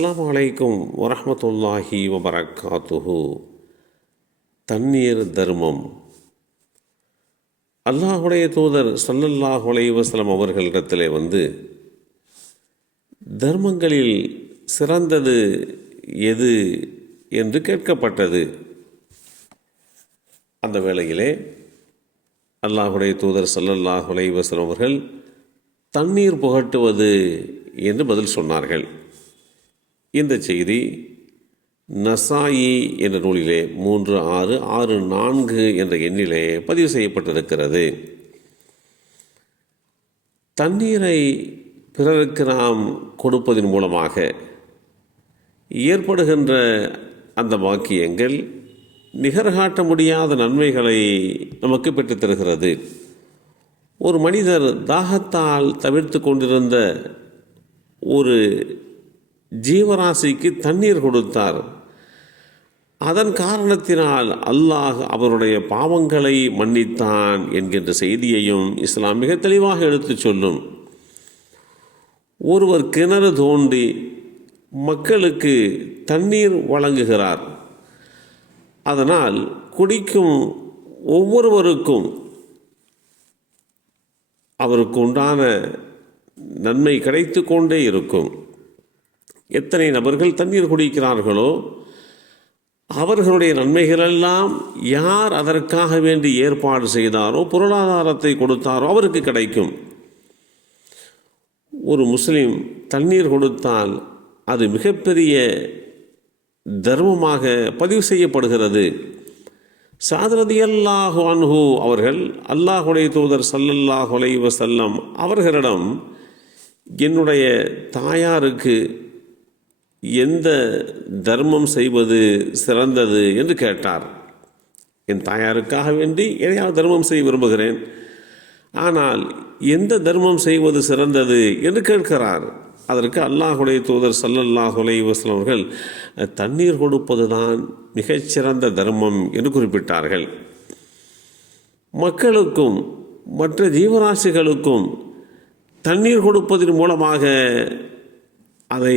அஸ்ஸலாமு அலைக்கும் வரஹ்மத்துல்லாஹி வபரகாத்துஹு. தண்ணீர் தர்மம். அல்லாஹுடைய தூதர் ஸல்லல்லாஹு அலைஹி வஸல்லம் அவர்களிடத்திலே தர்மங்களில் சிறந்தது எது என்று கேட்கப்பட்டது. அந்த வேளையிலே அல்லாஹுடைய தூதர் ஸல்லல்லாஹு அலைஹி வஸல்லம் அவர்கள் தண்ணீர் புகட்டுவது என்று பதில் சொன்னார்கள். இந்த செய்தி நசாயி என்ற நூலிலே 3664 என்ற எண்ணிலே பதிவு செய்யப்பட்டிருக்கிறது. தண்ணீரை பிறருக்கு நாம் கொடுப்பதன் மூலமாக ஏற்படுகின்ற அந்த வாக்கியங்கள் நிகர்காட்ட முடியாத நன்மைகளை நமக்கு பெற்றுத்தருகிறது. ஒரு மனிதர் தாகத்தால் தவிர்த்து கொண்டிருந்த ஒரு ஜீவராசிக்கு தண்ணீர் கொடுத்தார். அதன் காரணத்தினால் அல்லாஹ் அவருடைய பாவங்களை மன்னித்தான் என்கின்ற செய்தியையும் இஸ்லாம் மிக தெளிவாக எடுத்துச் சொல்லும். ஒருவர் கிணறு தோண்டி மக்களுக்கு தண்ணீர் வழங்குகிறார். அதனால் குடிக்கும் ஒவ்வொருவருக்கும் அவருக்கு உண்டான நன்மை கிடைத்து கொண்டே இருக்கும். எத்தனை நபர்கள் தண்ணீர் குடிக்கிறார்களோ அவர்களுடைய நன்மைகளெல்லாம் யார் அதற்காக வேண்டி ஏற்பாடு செய்தாரோ, பொருளாதாரத்தை கொடுத்தாரோ அவருக்கு கிடைக்கும். ஒரு முஸ்லிம் தண்ணீர் கொடுத்தால் அது மிகப்பெரிய தர்மமாக பதிவு செய்யப்படுகிறது. ஸஅத் ரலியல்லாஹு அன்ஹு அவர்கள் அல்லாஹுடைய தூதர் ஸல்லல்லாஹு அலைஹி வஸல்லம் அவர்களிடம் என்னுடைய தாயாருக்கு எந்த தர்மம் செய்வது சிறந்தது என்று கேட்டார். என் தாயாருக்காக வேண்டி எதையாவது தர்மம் செய்ய விரும்புகிறேன், ஆனால் எந்த தர்மம் செய்வது சிறந்தது என்று கேட்கிறார். அதற்கு அல்லாஹுடைய தூதர் ஸல்லல்லாஹு அலைஹி வஸல்லம் அவர்கள் தண்ணீர் கொடுப்பது தான் மிகச்சிறந்த தர்மம் என்று குறிப்பிட்டார்கள். மக்களுக்கும் மற்ற ஜீவராசிகளுக்கும் தண்ணீர் கொடுப்பதன் மூலமாக அதை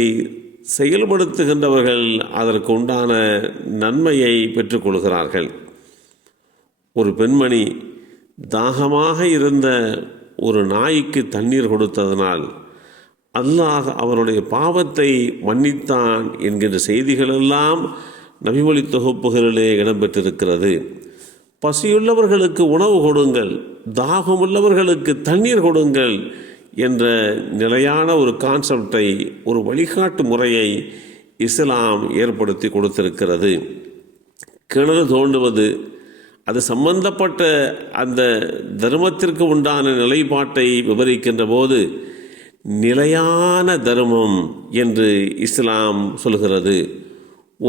செயல்படுத்துகின்றவர்கள் அதற்கு உண்டான நன்மையை பெற்றுக்கொள்கிறார்கள். ஒரு பெண்மணி தாகமாக இருந்த ஒரு நாய்க்கு தண்ணீர் கொடுத்ததனால் அல்லாஹ் அவருடைய பாவத்தை மன்னித்தான் என்கின்ற செய்திகளெல்லாம் நபிமொழி தொகுப்புகளிலே இடம்பெற்றிருக்கிறது. பசியுள்ளவர்களுக்கு உணவு கொடுங்கள், தாகமுள்ளவர்களுக்கு தண்ணீர் கொடுங்கள் என்ற நிலையான ஒரு கான்செப்டை, ஒரு வழிகாட்டு முறையை இஸ்லாம் ஏற்படுத்தி கொடுத்திருக்கிறது. கிணறு தோண்டுவது அது சம்பந்தப்பட்ட அந்த தர்மத்திற்கு உண்டான நிலைப்பாட்டை விவரிக்கின்ற போது நிலையான தர்மம் என்று இஸ்லாம் சொல்கிறது.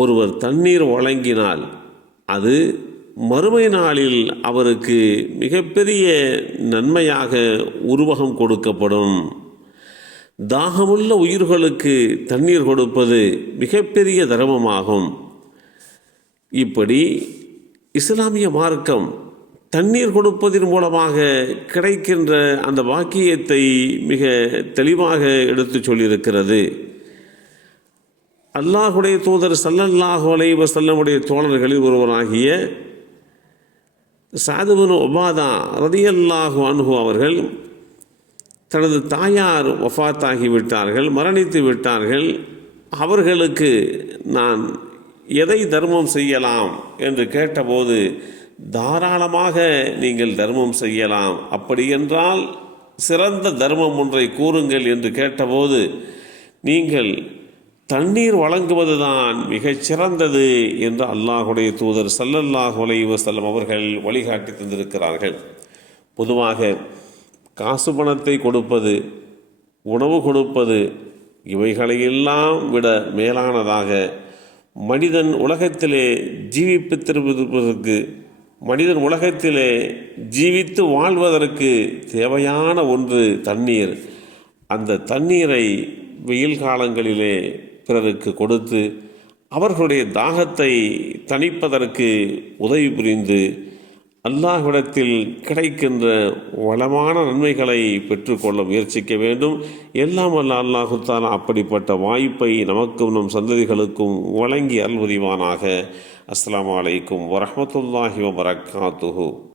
ஒருவர் தண்ணீர் வழங்கினால் அது மறுமை நாளில் அவருக்கு மிகப்பெரிய நன்மையாக உருவகம் கொடுக்கப்படும். தாகமுள்ள உயிர்களுக்கு தண்ணீர் கொடுப்பது மிகப்பெரிய தர்மமாகும். இப்படி இஸ்லாமிய மார்க்கம் தண்ணீர் கொடுப்பதன் மூலமாக கிடைக்கின்ற அந்த வாக்கியத்தை மிக தெளிவாக எடுத்து சொல்லியிருக்கிறது. அல்லாஹுடைய தூதர் ஸல்லல்லாஹு அலைஹி வஸல்லமுடைய தோழர்களில் ஒருவராகிய ஸஅத் இப்னு உபாதா ரலியல்லாஹு அன்ஹு அவர்கள் தனது தாயார் வஃபாத்தாகிவிட்டார்கள், மரணித்து விட்டார்கள். அவர்களுக்கு நான் எதை தர்மம் செய்யலாம் என்று கேட்டபோது, தாராளமாக நீங்கள் தர்மம் செய்யலாம், அப்படி என்றால் சிறந்த தர்மம் ஒன்றை கூறுங்கள் என்று கேட்டபோது, நீங்கள் தண்ணீர் வழங்குவது தான் மிகச் சிறந்தது என்று அல்லாஹுடைய தூதர் ஸல்லல்லாஹு அலைஹி வஸல்லம் அவர்கள் வழிகாட்டி தந்திருக்கிறார்கள். பொதுவாக காசு பணத்தை கொடுப்பது, உணவு கொடுப்பது, இவைகளையெல்லாம் விட மேலானதாக மனிதன் உலகத்திலே ஜீவிப்பித்திருப்பதற்கு, மனிதன் உலகத்திலே ஜீவித்து வாழ்வதற்கு தேவையான ஒன்று தண்ணீர். அந்த தண்ணீரை வெயில் காலங்களிலே பிறருக்கு கொடுத்து அவர்களுடைய தாகத்தை தணிப்பதற்கு உதவி புரிந்து அல்லாஹ்விடத்தில் கிடைக்கின்ற வளமான நன்மைகளை பெற்றுக்கொள்ள முயற்சிக்க வேண்டும். எல்லாம் வல்ல அல்லாஹு தஆலா அப்படிப்பட்ட வாய்ப்பை நமக்கும் நம் சந்ததிகளுக்கும் வழங்கி அருள் புரிவானாக. அஸ்ஸலாமு அலைக்கும் வரஹ்மத்துல்லாஹி வபரகாத்துஹு.